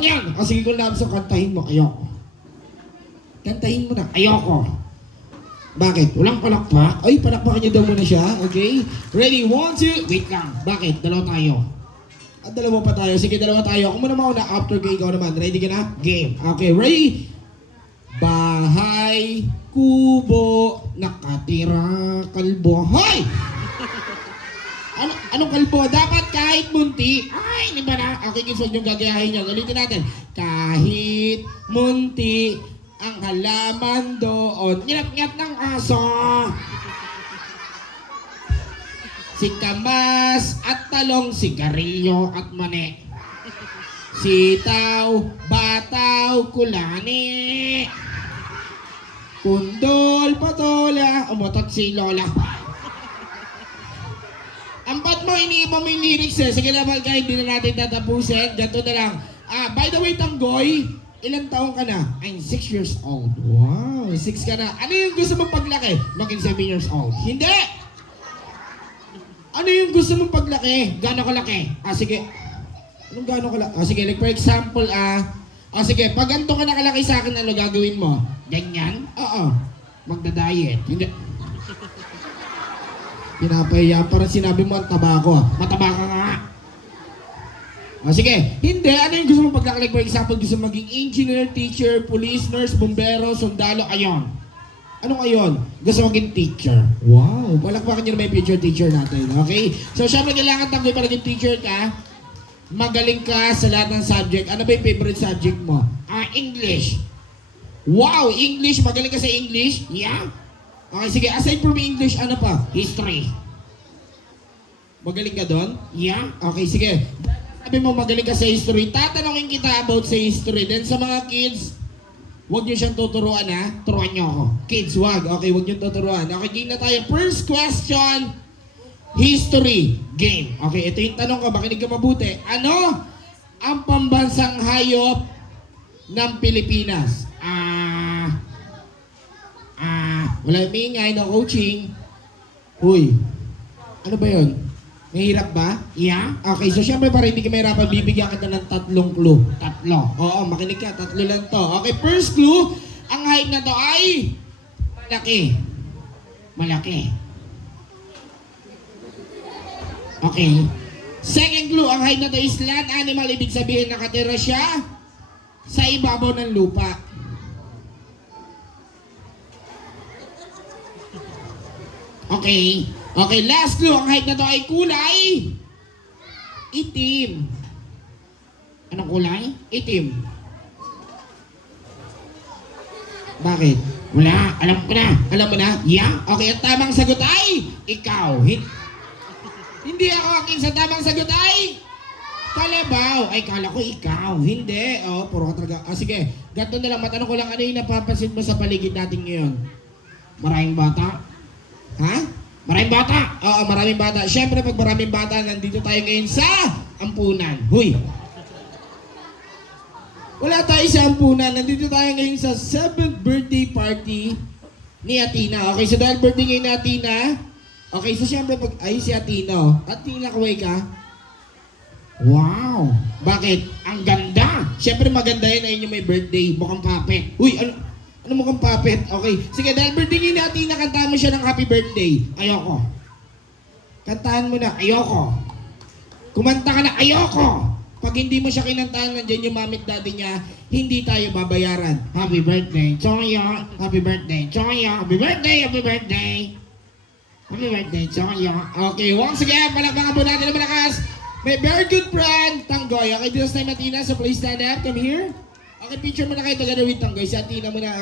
Yan! O sige, kung labs kantahin mo, ayoko. Kantahin mo na, ayoko. Bakit? Walang palakpak? Ay, palakpakan niyo daw muna siya, okay? Ready, 1, 2, wait lang. Bakit? Dalawa tayo. At dalawa pa tayo. Sige, dalawa tayo. Ako muna mauna, after kay ikaw naman. Ready ka na? Game. Okay, ready? Bahay, kubo, nakatira, kalbo. Hoy! Anong kalbo? Dapat kahit munti. Ay, di ba na? Okay, kids, huwag niyong gagayahin niyo. Ulitin natin. Kahit munti, ang halaman doon. Nginat-ngat ng aso. Si kamas at talong, sigarilyo at mani. Sitaw, bataw, kulani. Kundol, patola, umutot si Lola. Ampat mo, iniiba mo yung lyrics eh. Sige naman kahit hindi na natin tatapusin. Ganito na lang. By the way, Tanggoy, ilang taong ka na? I'm 6 years old. Wow, 6 ka na. Ano yung gusto mong paglaki? Maging 7 years old. Hindi! Ano yung gusto mong paglaki? Gano'ng kalaki? Sige. Anong gano'ng kalaki? Sige, like for example, sige, pag ganito ka nakalaki sa akin, ano gagawin mo? Ganyan? Oo. Magda-diet. Hindi. Pinapahiya, parang sinabi mo ang taba ko. Mataba ka nga. Sige, hindi. Ano yung gusto mong paglaki? Like for example, gusto mong maging engineer, teacher, police, nurse, bombero, sundalo, ayon. Anong ayon? Gusto mong maging teacher. Wow, palakpakan nyo na may future teacher natin. Okay? So, syempre kailangan Tanggoy para maging teacher ka. Magaling ka sa lahat ng subject. Ano ba yung favorite subject mo? English. Wow, English. Magaling ka sa English? Yeah. Okay, sige. Aside from English, ano pa? History. Magaling ka doon? Yeah. Okay, sige. Sabi mo magaling ka sa history. Tatanungin kita about sa history. Then sa mga kids, huwag niyo siyang tuturuan ha. Turuan niyo ako. Kids, wag. Okay, huwag niyo tuturuan. Okay, game na tayo. First question. History game. Okay, ito yung tanong ko. Makinig ka mabuti. Ano ang pambansang hayop ng Pilipinas? Wala mingay na coaching. Uy, ano ba yun? Mahirap ba? Yeah. Okay, so syempre para hindi ka mahirapan, bibigyan kita ng 3 clue. 3. Oo, makinig ka. 3 lang to. Okay, first clue, ang height na to ay malaki. Malaki. Okay. Second clue, ang height na to is land animal. Ibig sabihin nakatira siya sa ibabaw ng lupa. Okay. Okay, last clue. Ang height na to ay kulay itim. Anong kulay? Itim. Bakit? Wala. Alam ko na. Alam mo na? Yeah. Okay, ang tamang sagot ay ikaw. Hindi ako aking sa tamang sagot ay kalabaw. Ay, kala ko ikaw. Hindi. Puro ka talaga. Sige. Ganto na lang. Matanong ko lang ano yung napapansin mo sa paligid natin ngayon? Maraming bata? Ha? Maraming bata? Oo, maraming bata. Siyempre, pag maraming bata, nandito tayo ngayon sa ampunan. Huy! Wala tayo sa ampunan. Nandito tayo ngayon sa 7th birthday party ni Athena. Okay, so dahil birthday ngayon ni Athena, okay, so siyempre, si Athena. Athena, kaway ka? Wow! Bakit? Ang ganda! Siyempre, maganda yun. Ayun yung may birthday. Mukhang puppet. Uy, ano mukhang puppet? Okay. Sige, dahil birthday ngayon ni Athena, kantahan mo siya ng happy birthday. Ayoko. Kantahan mo na, ayoko. Kumanta ka na, ayoko. Pag hindi mo siya kinantahan, nandiyan yung mamit daddy niya, hindi tayo babayaran. Happy birthday, Choya. Happy birthday, Choya. Happy birthday, happy birthday. Happy birthday, Choya. Okay, once again, palakpakan po natin ng malakas. May very good friend, Tanggoy. Okay, this time Athena, so please stand up. Come here. Okay, picture mo na kayo together with Tanggoy. Si Athena mo na.